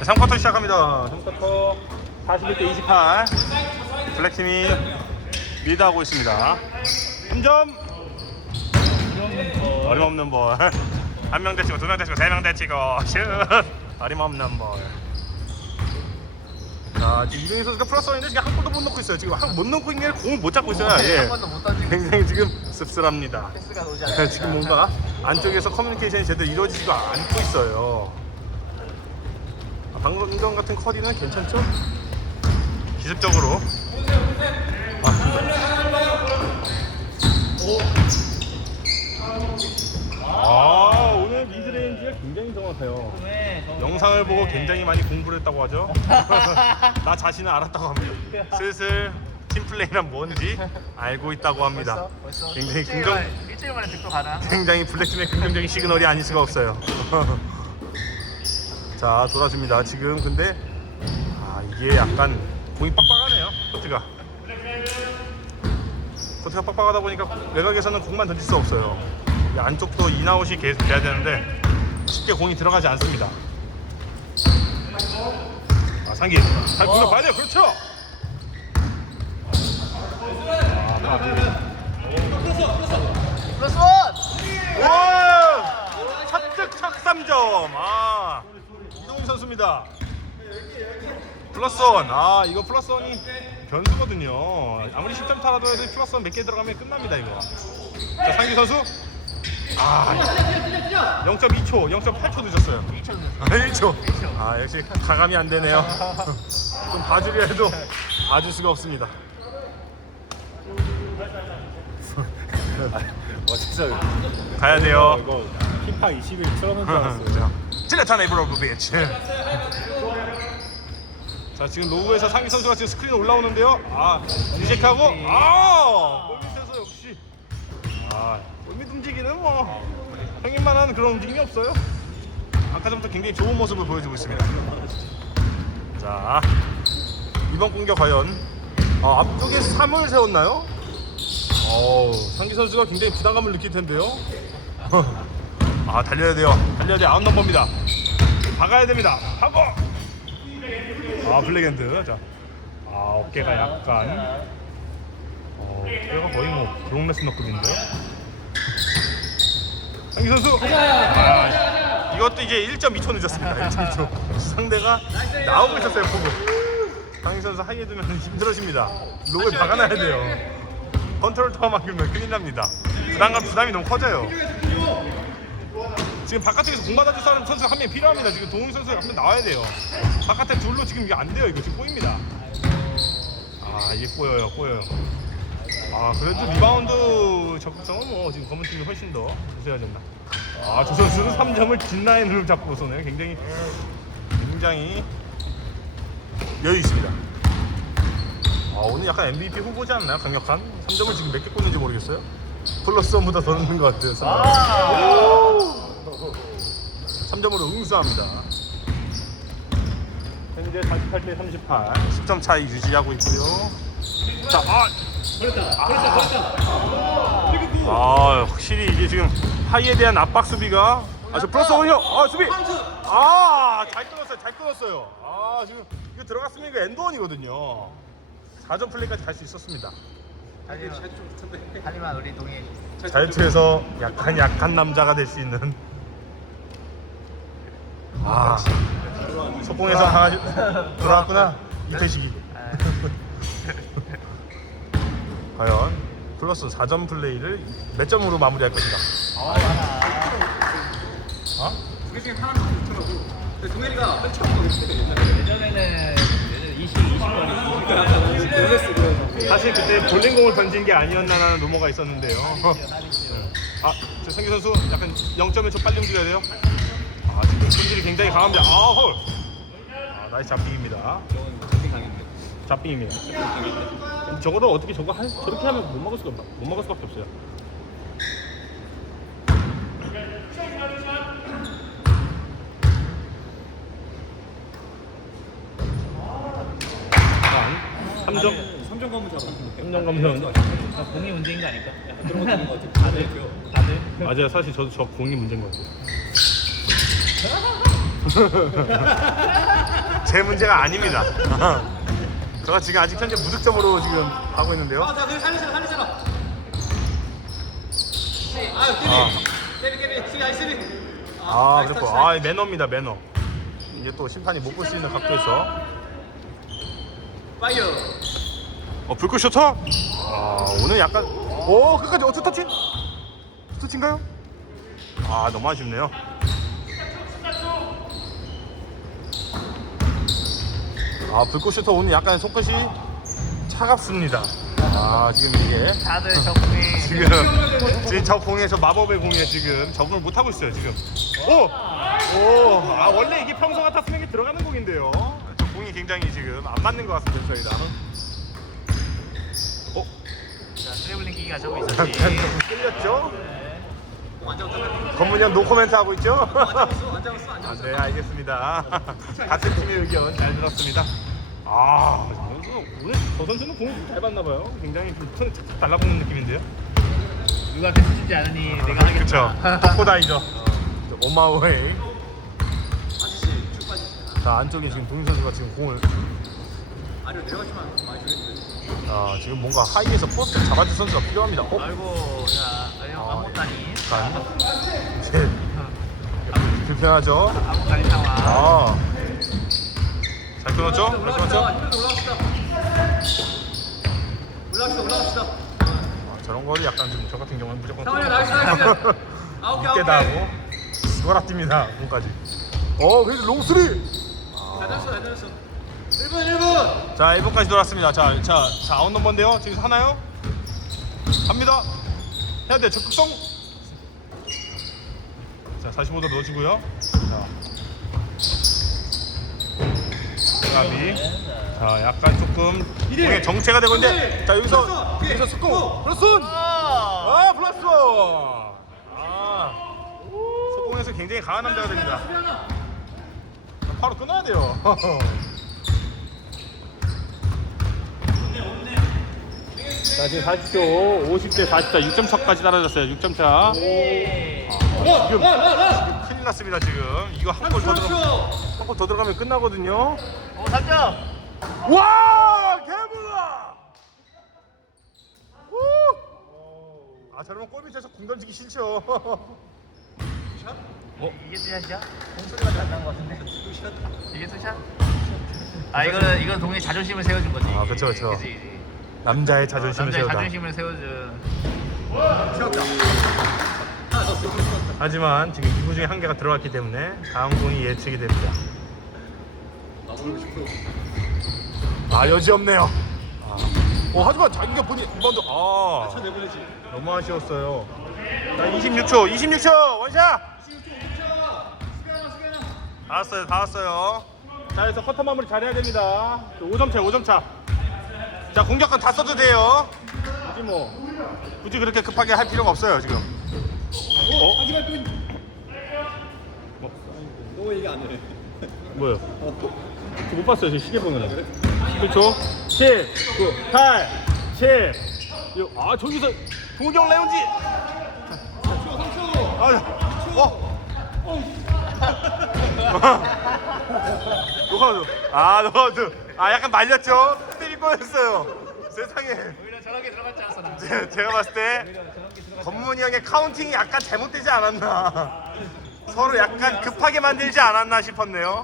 3쿼터 시작합니다. 3쿼터 41대 28. 블랙팀이 리드하고 있습니다. 3점 어림없는 볼. 한 명 대치고 두 명 대치고 세 명 대치고 슛. 어림없는 볼. 자 지금 이동희 선수가 플러스 원인데 지금 한 골도 못 넣고 있어요. 지금 한 못 넣고 있는 게 공을 못 잡고 있어요. 예. 한 번도 못 던지고 굉장히 지금 씁쓸합니다. 패스가 오지 네, 않아요. 지금 뭔가 안쪽에서 커뮤니케이션이 제대로 이루어지지가 않고 있어요. 아, 방금 전 같은 커디는 괜찮죠? 기습적으로. 아, 아 오늘 미드레인지가 굉장히 정확해요. 영상을 보고 굉장히 많이 공부를 했다고 하죠. 나 자신을 알았다고 합니다. 슬슬 팀플레이란 뭔지 알고 있다고 합니다. 굉장히 긍정, 일주일 만에 득도 가나? 굉장히 블랙팀의 긍정적인 시그널이 아닐 수가 없어요. 자 돌아줍니다. 지금 근데 아 이게 약간 공이 빡빡하네요. 코트가 코트가 빡빡하다 보니까 외곽에서는 공만 던질 수 없어요. 이 안쪽도 인아웃이 계속 돼야 되는데 쉽게 공이 들어가지 않습니다. 아 상기 잘 굴러봐야 돼요. 그렇죠. 아, 플러스 원! 와! 첫득 첫 3점. 아. 선수입니다. 플러스 원. 아, 이거 플러스 원이 변수거든요. 아무리 10점 타라도 해도 플러스 원 몇 개 들어가면 끝납니다, 이거. 자, 상기 선수. 아. 0.2초, 0.8초 늦었어요. 1초. 아, 역시 가감이 안 되네요. 좀 봐주려 해도 봐줄 수가 없습니다. 와 진짜 가야 돼요. 이거 피파 21 틀어놓은 줄 알았어요. 찔레탄 에브로브비치. 자 지금 로우에서 상기 선수가 지금 스크린 올라오는데요. 아 리젝하고 아 골밑에서 역시 아 골밑 움직이는 뭐 형님만한 그런 움직임이 없어요. 아까 전부터 굉장히 좋은 모습을 보여주고 있습니다. 자 이번 공격 과연 아, 앞쪽에 3을 세웠나요? 어우 상기 선수가 굉장히 부담감을 느낄 텐데요. 아 달려야 돼요. 달려야 돼. 아웃 넘버입니다. 박아야 됩니다. 하고. 아 블랙핸드. 자. 아 어깨가 약간. 어 어깨가 거의 뭐 브록 레스너급인데요. 상기 선수. 아, 이것도 이제 1.2초 늦었습니다. 1.2초. 상대가 나오고 있었어요. 보고. 상기 선수 하이에 두면 힘들어집니다. 록을 박아놔야 돼요. 컨트롤 타워 막으면 큰일 납니다. 부담감 부담이 너무 커져요. 지금 바깥쪽에서 공 받아줄 사람 선수가 한 명 필요합니다. 지금 동훈 선수 한명 나와야 돼요. 바깥에 둘로 지금 이게 안 돼요. 이거 지금 꼬입니다. 아 이게 꼬여요, 꼬여요. 아 그래도 리바운드 적극성은 뭐 지금 검은 팀이 훨씬 더 보셔야 된다. 아저 선수는 3점을 뒷라인으로 잡고 쏘네요. 굉장히 굉장히 여유 있습니다. 아 오늘 약간 MVP 후보지 않나요? 강력한 3점을 지금 몇 개 꽂는지 모르겠어요. 플러스 원보다 더 넣는 것 같아요. 아~ 3점으로 응수합니다. 현재 48대 38, 10점 차이 유지하고 있고요. 자, 아, 아, 아, 확실히 이게 지금 하이에 대한 압박 수비가 아, 저 플러스 원이요. 아, 수비. 아, 잘 끊었어요. 잘 끊었어요. 아, 지금 이거 들어갔으면 이거 엔드원이거든요. 4점 플레이까지 갈 수 있었습니다. 하지만 우리 동이 자유투에서 약간 약한 남자가 될 수 있는. 아 속공에서 강아지 돌아왔구나. 이태식이. 과연 플러스 4점 플레이를 몇 점으로 마무리할 것인가? 어? 예전에는 20, 20번이 사실 그때 볼링공을 던진 게 아니었나라는 루머가 있었는데요. 아, 저 성기 선수 약간 0.1초 빨리 움직여야 돼요. 아 지금 손질이 굉장히 강합니다. 아 헐. 아 나이스 잡빙입니다. 잡빙입니다. 저거를 어떻게 저거 할, 저렇게 하면 못 막을 수가 없, 못 막을 수밖에 없어요. 자, 3점 3점 가면 잡아. 3점 감면 공이 문제인 거 아닐까? 그런 거 같은 거 같아. 다들 다들 맞아요. 사실 저도 저 공이 문제인 것 같아요. 제 문제가 아닙니다. 제가 지금 아직 현재 무득점으로 지금 가고 있는데요. 아, 자, 그 살리세요, 살리세요. 아, 깨비, 깨비, 깨비, 스리, 아이 스리. 아, 나이스 그렇고 아 매너입니다 매너. 이제 또 심판이 못 볼 수 있는 각도에서 파이어. 어 불꽃 셔터? 아 오늘 약간 오 끝까지 어투 터치? 터치인가요? 아 너무 아쉽네요. 아 불꽃 셔터 오늘 약간 손끝이 차갑습니다. 아 지금 이게 다들 적응이 지금 지금 저 공에 저 마법의 공에 지금 적응을 못 하고 있어요 지금. 오, 오, 아 원래 이게 평소 같았으면 이게 들어가는 공인데요. 저 공이 굉장히 지금 안 맞는 것 같습니다 저희랑. 어, 자, 트래블링 기기가 저거 있었지. 끌렸죠? 건문이 형 노코멘트 하고 있죠? 안 아. 네 알겠습니다. 같은 팀의 의견 잘 들었습니다. 아 선수 오늘 저 선수는 공을 잘 봤나 봐요. 굉장히 좀 턴을 착착 달라붙는 느낌인데요. 누가 패스 주지 않으니 내가 그렇죠. 하겠다. 토코다이죠. 오마웨이. 쭉 빠지지. 자 안쪽에 지금 동인 선수가 지금 공을 아래로 내려가지만 많이 주겠는데. 아 지금 뭔가 하이에서 포스트 잡아줄 선수가 필요합니다. 어? 아이고, 자, 형 아무것다니. 자, 이제 불편하죠. 아무것다니 상황. 아. 잘 끊었죠? 잘 올라갑시다, 끊었죠? 올라갑시다. 올라갑시다, 올라갑시다. 아, 저런 거를 약간 좀 저 같은 경우는 무조건 상원이 나이스, 나이스. 아홉 개, 아홉 개. 깨다 하고 수거라 뜁니다. 공까지. 어, 그래도 롱스리. 잘 됐어, 잘 됐어. 1분, 1분. 자, 1분까지 돌았습니다. 자, 자, 자, 아웃 넘버인데요. 지금 하나요? 갑니다. 해야 돼. 적극성. 자, 45도 넣어주고요. 자. 가비. 자, 약간 조금 공의 정체가 되고 있는데, 자 여기서 여기서 속공 플러스 원. 아, 플러스 원. 아, 속공에서 굉장히 강한 남자가 됩니다. 바로 끊어야 돼요. 자 지금 40초 50대 40차 6점 차까지 떨어졌어요 6점 차 지금, 지금 큰일 났습니다 지금 이거 한 골 더 들어 한골 더 들어가면 끝나거든요 오, 3점. 와 우! 아 저러면 골 밑에서 공 던지기 싫죠 어? 이게 투샷이야? 공소리가 잘난 것 같은데? 이게 투샷? 아 이거는 이건 동네 자존심을 세워준 거지. 아, 그쵸, 그쵸. 그치, 그치. 남자의 자존심을 남자의 세우다 자존심을 세워준. 하지만 지금 이구 중에 한 개가 들어갔기 때문에 다음 공이 예측이 됩니다 아 여지 없네요 아. 어, 하지만 자기가 본인 리바운드 아 내보내지. 너무 아쉬웠어요. 자, 26초, 26초 원샷. 다 왔어요, 다 왔어요. 자, 그래서 커터 마무리 잘해야 됩니다. 5점 차, 5점 차. 자, 공격권 다 써도 돼요. 굳이 뭐, 굳이 그렇게 급하게 할 필요가 없어요 지금. 어? 너 얘기 안 해. 뭐요? 못 봤어요, 제 시계 보느라. 11초, 7, 9, 8, 7, 6. 아, 저기서 동경 레온지. 아, 어. 노카우트. 아, 노카우트. 아, 약간 말렸죠? 뻔했어요. 세상에. 오히려 저렇게 알았어. 나. 제- 제가 봤을 때 건문이 형의 카운팅이 약간 잘못되지 않았나. 서로 약간 급하게 만들지 않았나 싶었네요.